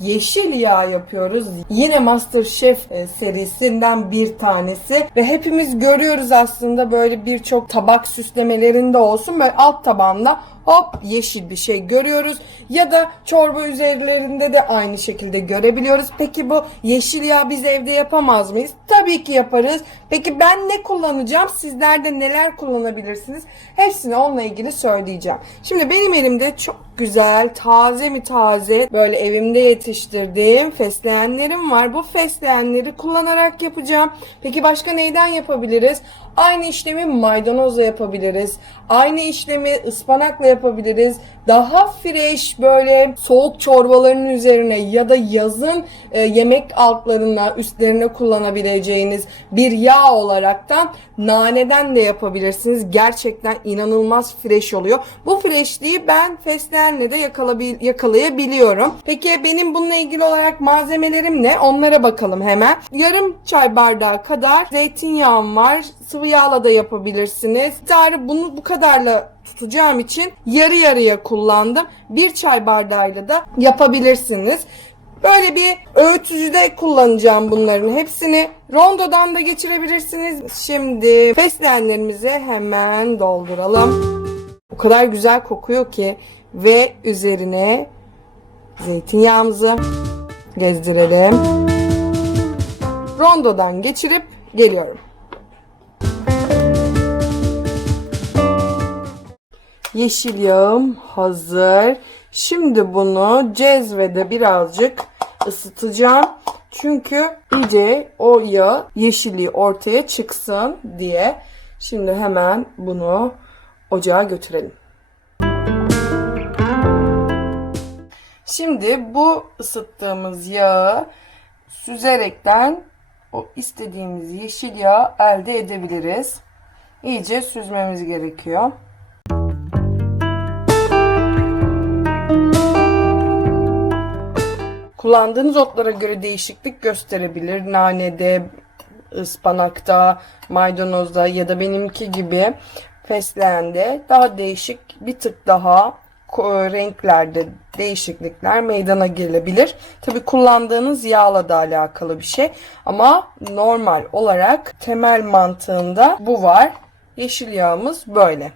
yeşil yağ yapıyoruz. Yine MasterChef e, serisinden bir tanesi ve hepimiz görüyoruz aslında böyle birçok tabak süslemelerinde olsun böyle alt tabanda hop yeşil bir şey görüyoruz ya da çorba üzerlerinde de aynı şekilde görebiliyoruz. Peki bu yeşil yağ biz evde yapamaz mıyız? Tabii ki yaparız. Peki ben ne kullanacağım? Sizler de neler kullanabilirsiniz? Hepsini onunla ilgili söyleyeceğim. Şimdi benim elimde çok güzel, taze mi taze böyle evimde yetiştirdiğim fesleğenlerim var. Bu fesleğenleri kullanarak yapacağım. Peki başka neyden yapabiliriz? Aynı işlemi maydanozla yapabiliriz. Aynı işlemi ıspanakla yapabiliriz. Daha fresh böyle soğuk çorbaların üzerine ya da yazın e, yemek altlarına üstlerine kullanabileceğiniz bir yağ olaraktan naneden de yapabilirsiniz. Gerçekten inanılmaz fresh oluyor. Bu freshliği ben fesleğenle de yakalayabiliyorum. Peki benim bununla ilgili olarak malzemelerim ne? Onlara bakalım hemen. Yarım çay bardağı kadar zeytinyağım var. Sıvı yağla da yapabilirsiniz. Tarih bunu bu kadarla tutacağım için yarı yarıya kullandım. Bir çay bardağıyla da yapabilirsiniz. Böyle bir öğütücüde kullanacağım bunların hepsini. Rondodan da geçirebilirsiniz. Şimdi fesleğenlerimizi hemen dolduralım. O kadar güzel kokuyor ki ve üzerine zeytinyağımızı gezdirelim. Rondodan geçirip geliyorum. Yeşil yağım hazır. Şimdi bunu cezvede birazcık ısıtacağım. Çünkü iyice o yağ yeşilliği ortaya çıksın diye. Şimdi hemen bunu ocağa götürelim. Şimdi bu ısıttığımız yağı süzerekten o istediğimiz yeşil yağı elde edebiliriz. İyice süzmemiz gerekiyor. Kullandığınız otlara göre değişiklik gösterebilir. Nanede, ıspanakta, maydanozda ya da benimki gibi fesleğende daha değişik bir tık daha renklerde değişiklikler meydana gelebilir. Tabi kullandığınız yağla da alakalı bir şey. Ama normal olarak temel mantığında bu var. Yeşil yağımız böyle.